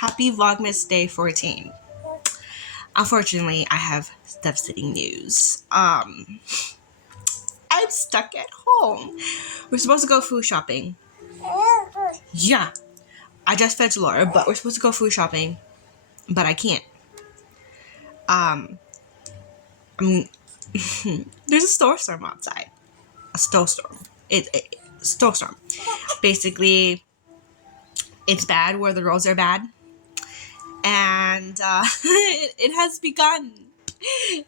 Happy Vlogmas Day 14. Unfortunately, I have devastating news. I'm stuck at home. We're supposed to go food shopping. Yeah, I just fed Zarlora, but we're supposed to go food shopping, but I can't. There's a snowstorm outside. A snowstorm. Snowstorm. Basically, it's bad where the roads are bad. And it has begun.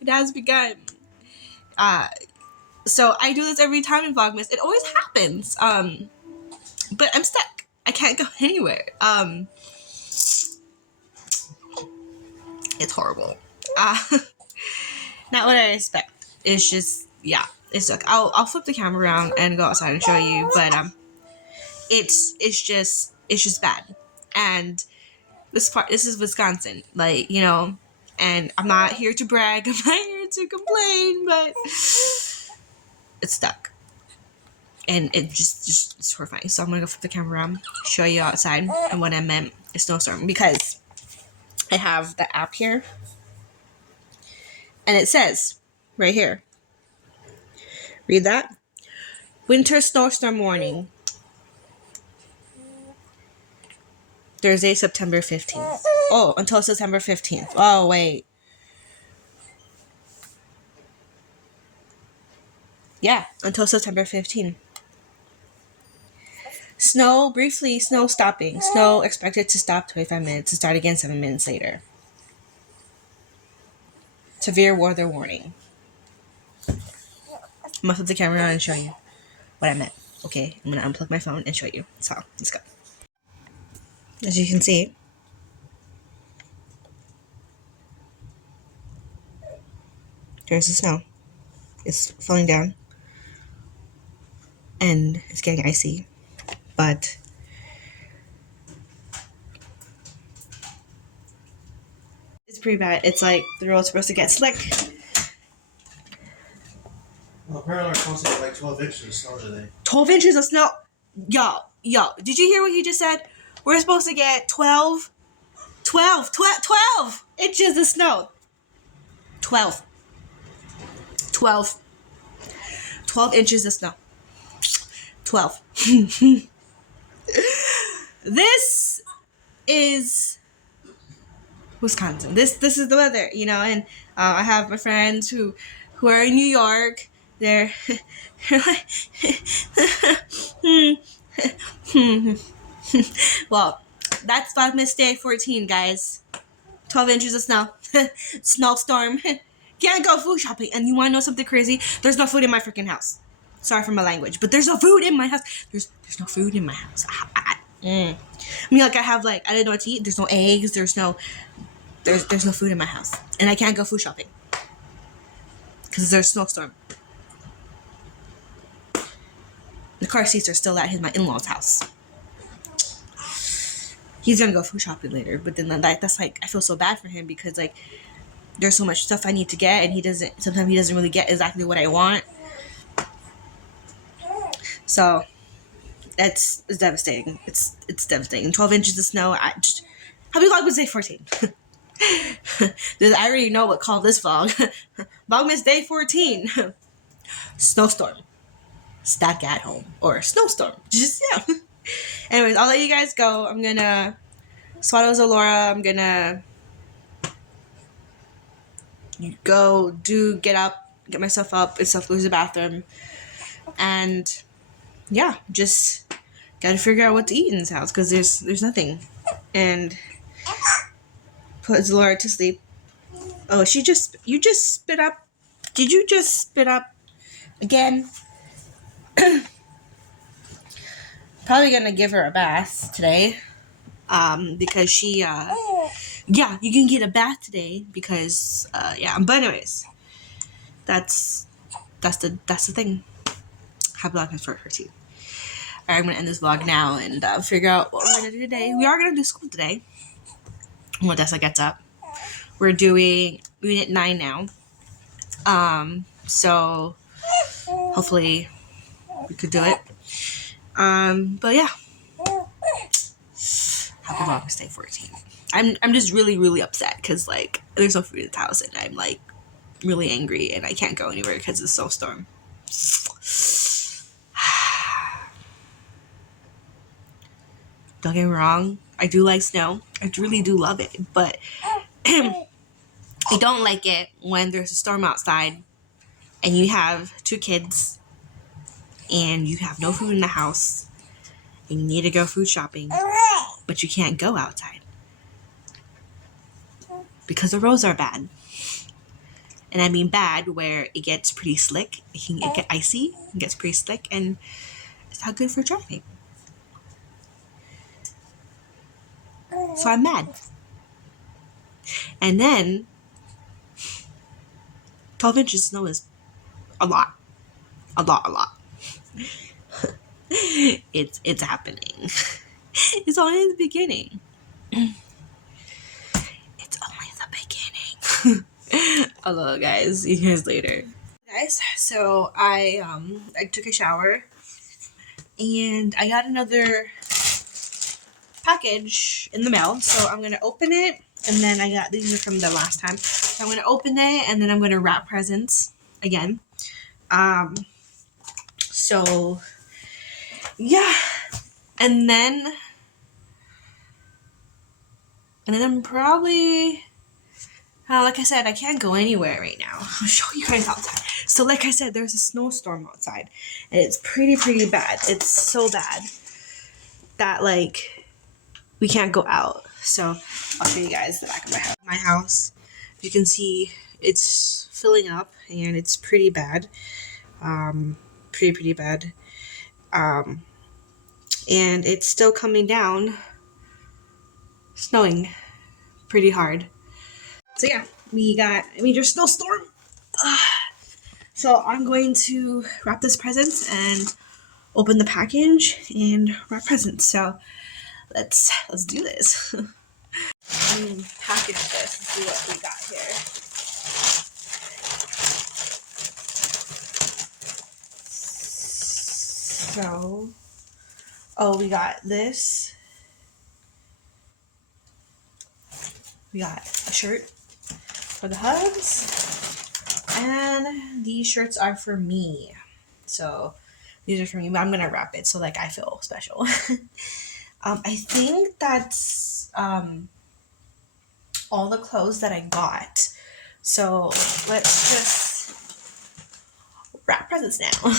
It has begun. So I do this every time in Vlogmas. It always happens. But I'm stuck. I can't go anywhere. It's horrible. Not what I expect. It's just, yeah, it's like I'll flip the camera around and go outside and show you, but it's just bad. And this is Wisconsin, like, you know, and I'm not here to brag, I'm not here to complain, but it's stuck. And it just it's horrifying. So I'm gonna go flip the camera around, show you outside and what I meant a snowstorm, because I have the app here and it says right here, read that, winter snowstorm warning, Thursday, September 15th. Oh, until September 15th. Oh, wait. Yeah, until September 15th. Snow stopping. Snow expected to stop 25 minutes to start again 7 minutes later. Severe weather warning. I'm gonna flip the camera on and show you what I meant. Okay, I'm gonna unplug my phone and show you. So, let's go. As you can see, there's the snow. It's falling down. And it's getting icy. But it's pretty bad. It's like the road's supposed to get slick. Well, apparently we're supposed to get like 12 inches of snow today. 12 inches of snow? Yo, did you hear what he just said? We're supposed to get 12 inches of snow. 12 inches of snow. 12. This is Wisconsin. This is the weather, you know, and I have my friends who are in New York. They're like, well, that's Vlogmas Day 14, guys. 12 inches of snow. Snowstorm. Can't go food shopping. And you want to know something crazy? There's no food in my freaking house. Sorry for my language, but there's no food in my house. There's no food in my house. I mean, like, I have, like, I didn't know what to eat. There's no eggs. There's no food in my house. And I can't go food shopping because there's a snowstorm. The car seats are still at my in-laws' house. He's gonna go food shopping later, but then that's like, I feel so bad for him because, like, there's so much stuff I need to get, and sometimes he doesn't really get exactly what I want. So it's devastating. It's devastating. 12 inches of snow. Happy Vlogmas Day 14. I already know what call this vlog. Vlogmas Day 14. Snowstorm. Stuck at home. Or snowstorm. Just, yeah. Anyways, I'll let you guys go. I'm gonna swallow Zarlora. I'm gonna get up, get myself up, and stuff, go to the bathroom. And yeah, just gotta figure out what to eat in this house because there's nothing. And put Zarlora to sleep. Oh, you just spit up. Did you just spit up again? Probably gonna give her a bath today. Because she yeah, you can get a bath today because yeah. But anyways, that's the thing. Happy Vlogmas for 13. Alright, I'm gonna end this vlog now and figure out what we're gonna do today. We are gonna do school today when Odessa gets up. We're doing Unit 9 now. So hopefully we could do it. But yeah. Happy Vlogmas Day 14. I'm just really upset because like there's no food in the house and I'm like really angry and I can't go anywhere because it's so storm. Don't get me wrong, I do like snow. I really do love it, but I don't like it when there's a storm outside and you have 2 kids and you have no food in the house and you need to go food shopping, but you can't go outside because the roads are bad. And I mean bad where it gets pretty slick, it can get icy, it gets pretty slick, and it's not good for driving. So I'm mad. And then 12 inches of snow is a lot. It's happening. It's only the beginning. It's only the beginning. Hello guys, see you guys later. Guys, so I took a shower and I got another package in the mail, so I'm gonna open it, and then I got these are from the last time, so I'm gonna open it and then I'm gonna wrap presents again. So yeah, and then I'm probably like I said, I can't go anywhere right now. I'll show you guys outside. So like I said, there's a snowstorm outside and it's pretty bad. It's so bad that like we can't go out. So I'll show you guys the back of my house. You can see it's filling up and it's pretty bad. Pretty bad. And it's still coming down, snowing pretty hard. So yeah, we got a major snowstorm. So I'm going to wrap this present and open the package and wrap presents. So let's do this. Package this and see what we got here. So, oh, we got this. We got a shirt for the hugs, and these shirts are for me. So these are for me, but I'm gonna wrap it so like I feel special. I think that's all the clothes that I got. So let's just wrap presents now.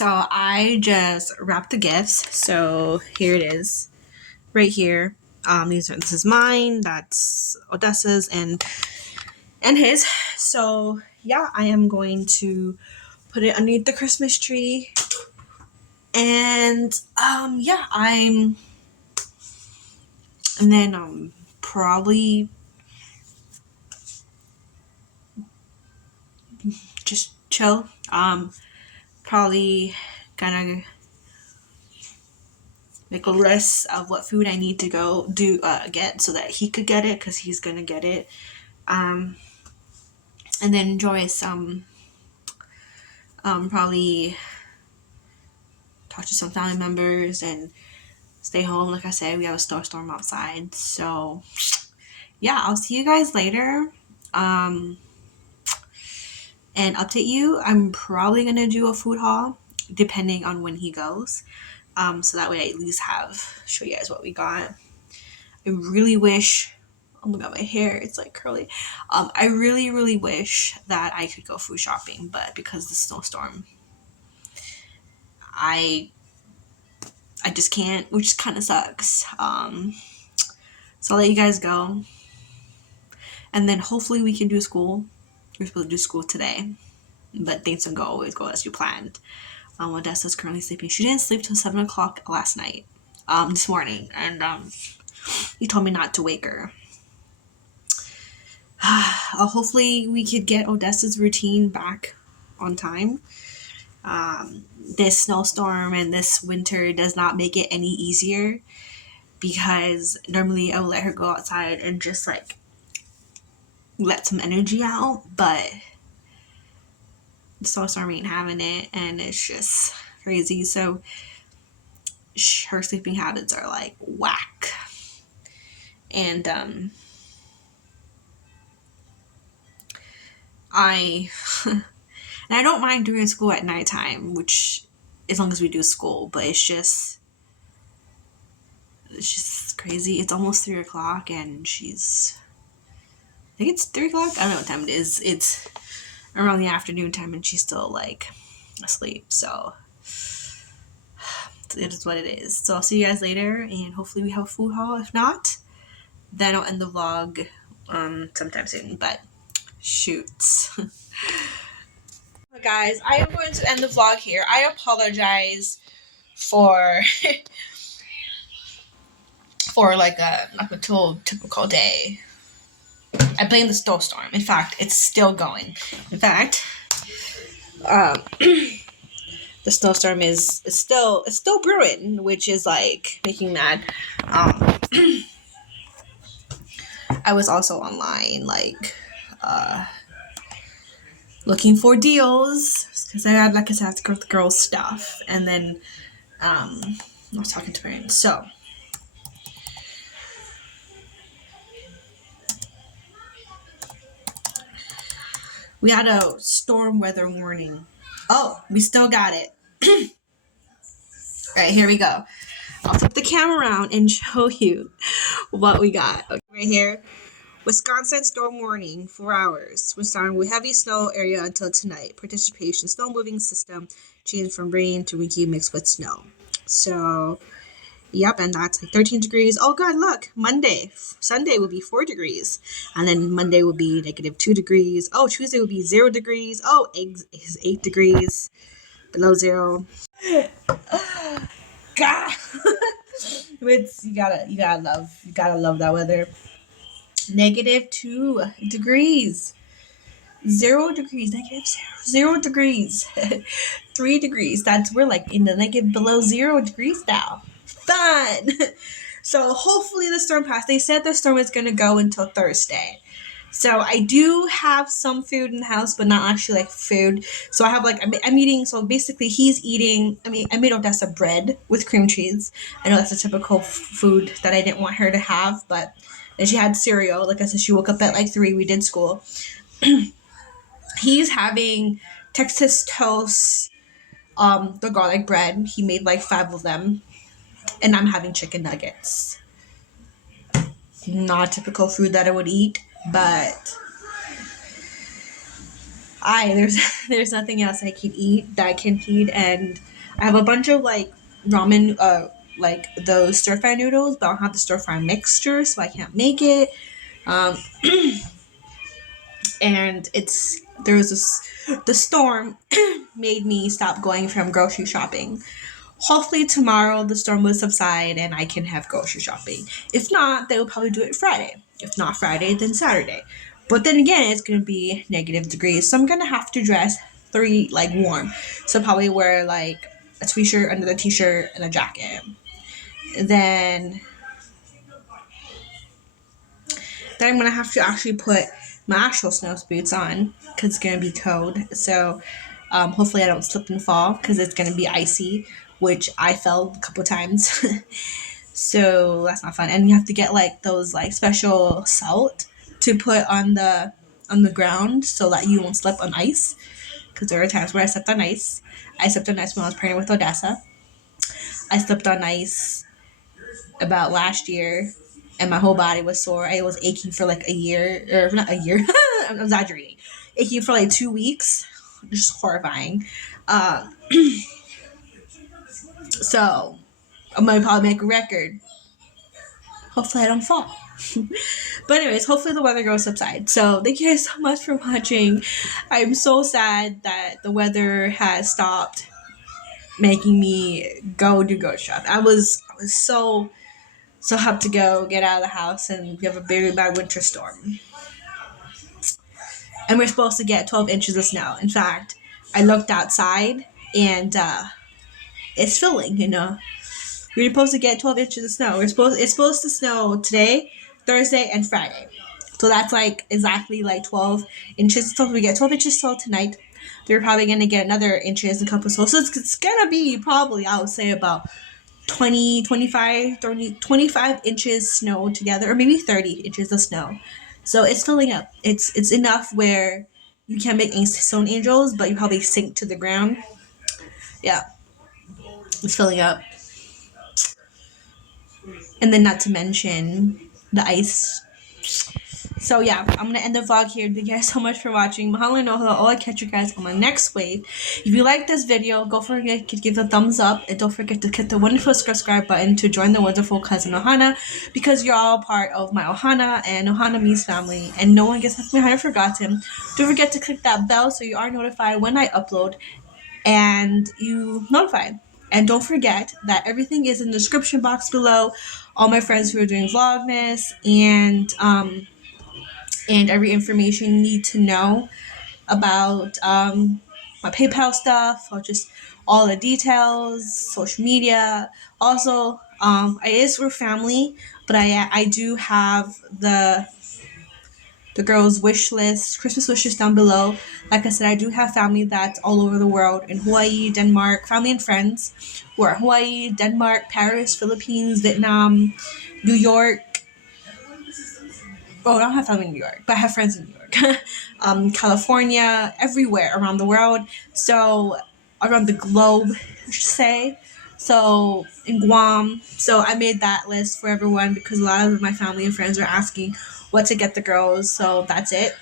So I just wrapped the gifts. So here it is, right here. This is mine. That's Odessa's and his. So yeah, I am going to put it underneath the Christmas tree. And yeah, and then probably just chill. Probably gonna make a list of what food I need to go get so that he could get it, because he's gonna get it. And then enjoy some probably talk to some family members and stay home. Like I said, we have a snowstorm outside, so yeah, I'll see you guys later. And update you. I'm probably gonna do a food haul depending on when he goes, so that way I at least show you guys what we got. I really wish, oh my god, my hair, it's like curly. I really wish that I could go food shopping, but because of the snowstorm, I just can't, which kind of sucks. So I'll let you guys go, and then hopefully we can do school. We're supposed to do school today, but things don't always go as you planned. Odessa's currently sleeping. She didn't sleep till 7 o'clock last night, this morning, and he told me not to wake her. Hopefully we could get Odessa's routine back on time. This snowstorm and this winter does not make it any easier, because normally I would let her go outside and just like let some energy out, but the snowstorm ain't having it, and it's just crazy. So her sleeping habits are like whack, and I and I don't mind doing school at nighttime, which as long as we do school, but it's just crazy. It's almost 3 o'clock and I think it's 3 o'clock. I don't know what time it is. It's around the afternoon time and she's still like asleep. So it is what it is. So I'll see you guys later, and hopefully we have a food haul. If not, then I'll end the vlog sometime soon. But shoots. Guys, I am going to end the vlog here. I apologize for like a typical day. I blame the snowstorm. In fact, it's still going. In fact, the snowstorm is still brewing, which is like making mad. I was also online like looking for deals because I had to go with the girls' stuff, and then I was talking to parents. So we had a storm weather warning. Oh, we still got it. All right, here we go. I'll flip the camera around and show you what we got. Okay, right here. Wisconsin storm warning, 4 hours. Wisconsin with heavy snow area until tonight. Participation, snow moving system changed from rain to winky mixed with snow. So, yep, and that's like 13 degrees. Oh god, look, Sunday will be 4 degrees. And then Monday will be -2 degrees. Oh, Tuesday will be 0 degrees. Oh, is 8 degrees below zero. God. You gotta love that weather. -2 degrees. 0 degrees, -0 degrees. 3 degrees. We're like in the negative below 0 degrees now. Fun. So hopefully the storm passed. They said the storm is gonna go until Thursday. So I do have some food in the house, but not actually like food. So I have I'm eating. So basically, he's eating. I made Odessa bread with cream cheese. I know that's a typical food that I didn't want her to have, but then she had cereal. Like I said, she woke up at 3. We did school. He's having Texas toast, the garlic bread. He made 5 of them, and I'm having chicken nuggets. Not typical food that I would eat. But there's nothing else I can eat, and I have a bunch of like ramen, like those stir fry noodles, but I don't have the stir fry mixture, so I can't make it. Um, and the storm made me stop going from grocery shopping. Hopefully tomorrow the storm will subside and I can have grocery shopping. If not, they will probably do it Friday. If not Friday, then Saturday. But then again, it's gonna be negative degrees, so I'm gonna have to dress like warm. So probably wear like a t-shirt under the t-shirt and a jacket. Then I'm gonna have to actually put my actual snow boots on because it's gonna be cold. So hopefully I don't slip and fall because it's gonna be icy, which I fell a couple times. So that's not fun. And you have to get like those like special salt to put on the ground so that you won't slip on ice. Because there are times where I stepped on ice. I stepped on ice when I was pregnant with Odessa. I slept on ice about last year, and my whole body was sore. I was aching for like a year, or not a year. I'm exaggerating. Aching for like 2 weeks, just horrifying. Uh, so I'm gonna probably make a record. Hopefully, I don't fall. But anyways, hopefully the weather goes subside. So thank you guys so much for watching. I'm so sad that the weather has stopped making me go do grocery shop. I was so hyped to go get out of the house, and we have a very bad winter storm. And we're supposed to get 12 inches of snow. In fact, I looked outside and it's filling, you know. We're supposed to get 12 inches of snow. It's supposed to snow today, Thursday, and Friday. So that's like exactly like 12 inches. So we get 12 inches still tonight. They're probably going to get another inches, a couple so it's going to be probably, I would say, about 20, 25, 30, 25 inches snow together, or maybe 30 inches of snow. So it's filling up. It's enough where you can't make stone angels, but you probably sink to the ground. Yeah, it's filling up. And then not to mention the ice. So yeah, I'm gonna end the vlog here. Thank you guys so much for watching. Mahalo and aloha. I'll catch you guys on my next wave. If you like this video, don't forget to give a thumbs up, and don't forget to hit the wonderful subscribe button to join the wonderful cousin Ohana, because you're all part of my Ohana, and Ohana means family, and no one gets left behind or forgotten. Don't forget to click that bell so you are notified when I upload, and you notify. And don't forget that everything is in the description box below. All my friends who are doing Vlogmas and every information you need to know about my PayPal stuff, or just all the details, social media. Also, it is for family, but I do have the girls' wish list, Christmas wishes down below. Like I said, I do have family that's all over the world, in Hawaii, Denmark, family and friends who are Hawaii, Denmark, Paris, Philippines, Vietnam, New York. Oh, I don't have family in New York, but I have friends in New York. California, everywhere around the world. So, around the globe, I should say. So, in Guam. So, I made that list for everyone because a lot of my family and friends are asking what to get the girls. So, that's it.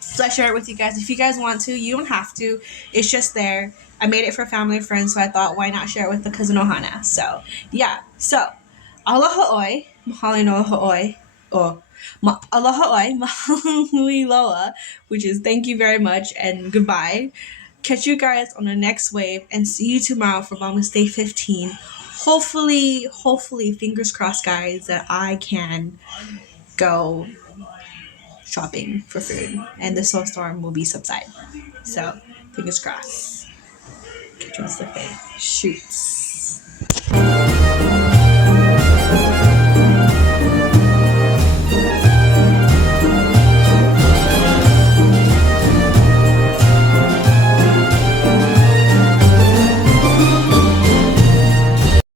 So, I share it with you guys. If you guys want to, you don't have to. It's just there. I made it for family and friends, so I thought, why not share it with the cousin Ohana? So, yeah. So, aloha oi, mahalo no oi, or aloha oi, mahalo loa, which is thank you very much and goodbye. Catch you guys on the next wave, and see you tomorrow for Vlogmas Day 15. Hopefully, fingers crossed, guys, that I can go shopping for food and the snowstorm will be subside. So, fingers crossed. Catch you on the face. Shoots.